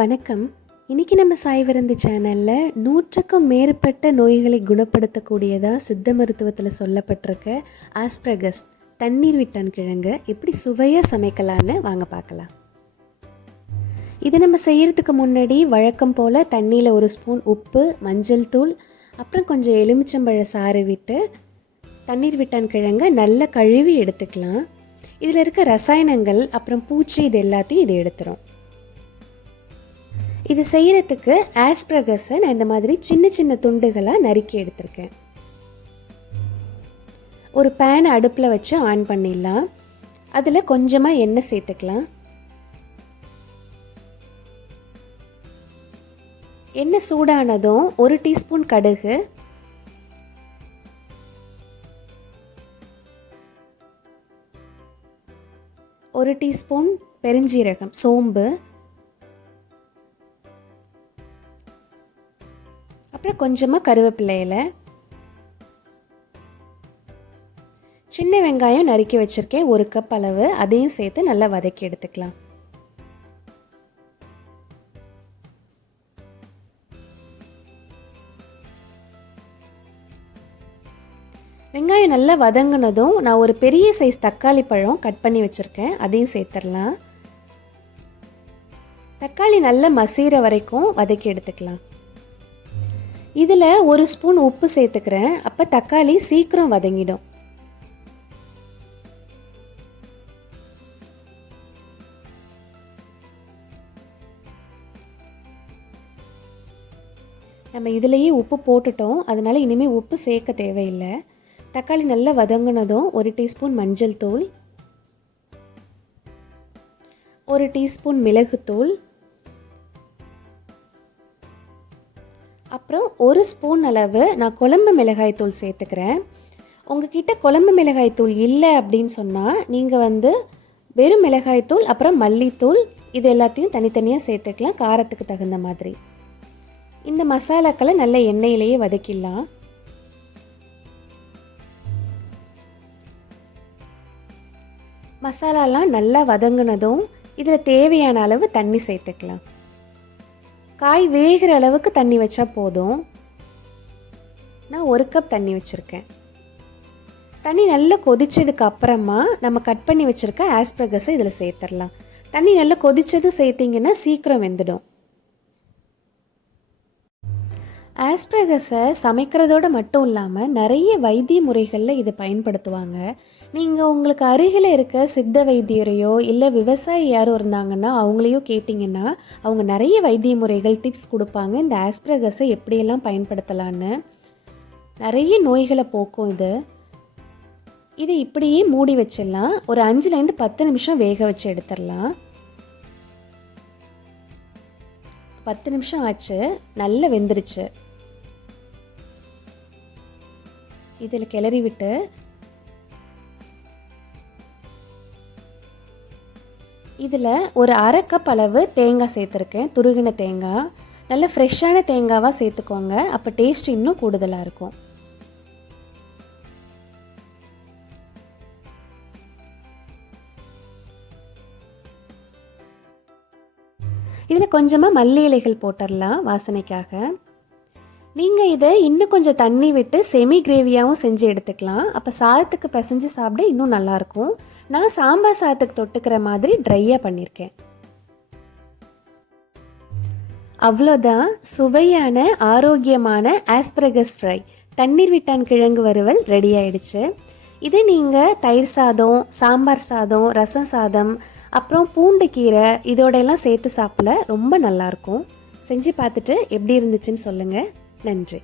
வணக்கம். இன்றைக்கி நம்ம சாய் விருந்து சேனலில் 100க்கும் மேற்பட்ட நோய்களை குணப்படுத்தக்கூடியதாக சித்த மருத்துவத்தில் சொல்லப்பட்டிருக்க ஆஸ்பிரகஸ் தண்ணீர் விட்டான் கிழங்கு எப்படி சுவையாக சமைக்கலான்னு வாங்க பார்க்கலாம். இதை நம்ம செய்கிறதுக்கு முன்னாடி வழக்கம் போல் தண்ணியில் 1 ஸ்பூன் உப்பு, மஞ்சள் தூள், அப்புறம் கொஞ்சம் எலுமிச்சம்பழ சாறு விட்டு தண்ணீர் விட்டான் கிழங்கை நல்லா கழுவி எடுத்துக்கலாம். இதில் இருக்க ரசாயனங்கள் அப்புறம் பூச்சி இது எல்லாத்தையும் இது எடுத்துரும். இது செய்கிறதுக்கு ஆஸ்பிரகஸை நான் இந்த மாதிரி சின்ன சின்ன துண்டுகளாக நறுக்கி எடுத்திருக்கேன். ஒரு பேனை அடுப்பில் வச்சு ஆன் பண்ணிடலாம். அதில் கொஞ்சமாக எண்ணெய் சேர்த்துக்கலாம். எண்ணெய் சூடானதும் 1 டீஸ்பூன் கடுகு, 1 டீஸ்பூன் பெருஞ்சீரகம், சோம்பு, அப்புறம் கொஞ்சமாக கருவேப்பிலை இலை, சின்ன வெங்காயம் நறுக்கி வச்சுருக்கேன் 1 கப் அளவு, அதையும் சேர்த்து நல்லா வதக்கி எடுத்துக்கலாம். வெங்காயம் நல்லா வதங்கினதும் நான் ஒரு பெரிய சைஸ் தக்காளி பழம் கட் பண்ணி வச்சுருக்கேன், அதையும் சேர்த்துடலாம். தக்காளி நல்லா மசிகிற வரைக்கும் வதக்கி எடுத்துக்கலாம். இதில் 1 ஸ்பூன் உப்பு சேர்த்துக்கிறேன், அப்போ தக்காளி சீக்கிரம் வதங்கிடும். நம்ம இதிலேயே உப்பு போட்டுட்டோம், அதனால் இனிமேல் உப்பு சேர்க்க தேவையில்லை. தக்காளி நல்லா வதங்கினதும் 1 டீஸ்பூன் மஞ்சள் தூள், 1 டீஸ்பூன் மிளகுத்தூள், அப்புறம் 1 ஸ்பூன் அளவு நான் குழம்பு மிளகாய் தூள் சேர்த்துக்கிறேன். உங்ககிட்ட குழம்பு மிளகாய் தூள் இல்லை அப்படின்னு சொன்னால் நீங்கள் வெறும் மிளகாய் தூள் அப்புறம் மல்லித்தூள் இது எல்லாத்தையும் தனித்தனியாக சேர்த்துக்கலாம், காரத்துக்கு தகுந்த மாதிரி. இந்த மசாலாக்களை நல்ல எண்ணெயிலேயே வதக்கிடலாம். மசாலாலாம் நல்லா வதங்கினதும் இதில் தேவையான அளவு தண்ணி சேர்த்துக்கலாம். காய் வேகிற அளவுக்கு தண்ணி வச்சா போதும். நான் 1 கப் தண்ணி வச்சுருக்கேன். தண்ணி நல்லா கொதிச்சதுக்கு அப்புறமா நம்ம கட் பண்ணி வச்சுருக்க ஆஸ்பிரகஸை இதில் சேர்த்துடலாம். தண்ணி நல்லா கொதிச்சதும் சேர்த்திங்கன்னா சீக்கிரம் வெந்துடும். ஆஸ்பிரகஸை சமைக்கிறதோடு மட்டும் இல்லாமல் நிறைய வைத்திய முறைகளில் இதை பயன்படுத்துவாங்க. நீங்கள் உங்களுக்கு அருகில் இருக்க சித்த வைத்தியரையோ இல்லை விவசாயி யாரும் இருந்தாங்கன்னா அவங்களையோ கேட்டிங்கன்னா அவங்க நிறைய வைத்திய முறைகள் டிப்ஸ் கொடுப்பாங்க. இந்த ஆஸ்பிரகஸை எப்படியெல்லாம் பயன்படுத்தலான்னு நிறைய நோய்களை போக்கும். இது இப்படியே மூடி வச்சிடலாம். ஒரு 5லேருந்து 10 நிமிஷம் வேக வச்சு எடுத்துடலாம். 10 நிமிஷம் ஆச்சு, நல்லா வெந்துருச்சு. இதில் கிளறி விட்டு இதில் ஒரு 1/2 கப் அளவு தேங்காய் சேர்த்துருக்கேன், துருகின தேங்காய். நல்ல ஃப்ரெஷ்ஷான தேங்காவாக சேர்த்துக்கோங்க, அப்போ டேஸ்ட் இன்னும் கூடுதலாக இருக்கும். இதில் கொஞ்சமாக மல்லி இலைகள் போட்டுடலாம் வாசனைக்காக. நீங்கள் இதை இன்னும் கொஞ்சம் தண்ணி விட்டு செமி கிரேவியாகவும் செஞ்சு எடுத்துக்கலாம். அப்போ சாதத்துக்கு பிசைஞ்சு சாப்பிட இன்னும் நல்லாயிருக்கும். நான் சாம்பார் சாதத்துக்கு தொட்டுக்கிற மாதிரி ட்ரையாக பண்ணியிருக்கேன். அவ்வளோதான், சுவையான ஆரோக்கியமான ஆஸ்பிரகஸ் ஃப்ரை தண்ணீர் விட்டான் கிழங்கு வறுவல் ரெடி ஆயிடுச்சு. இதை நீங்கள் தயிர் சாதம், சாம்பார் சாதம், ரசம் சாதம், அப்புறம் பூண்டு கீரை இதோடையெல்லாம் சேர்த்து சாப்பிட ரொம்ப நல்லாயிருக்கும். செஞ்சு பார்த்துட்டு எப்படி இருந்துச்சுன்னு சொல்லுங்கள். நன்றி.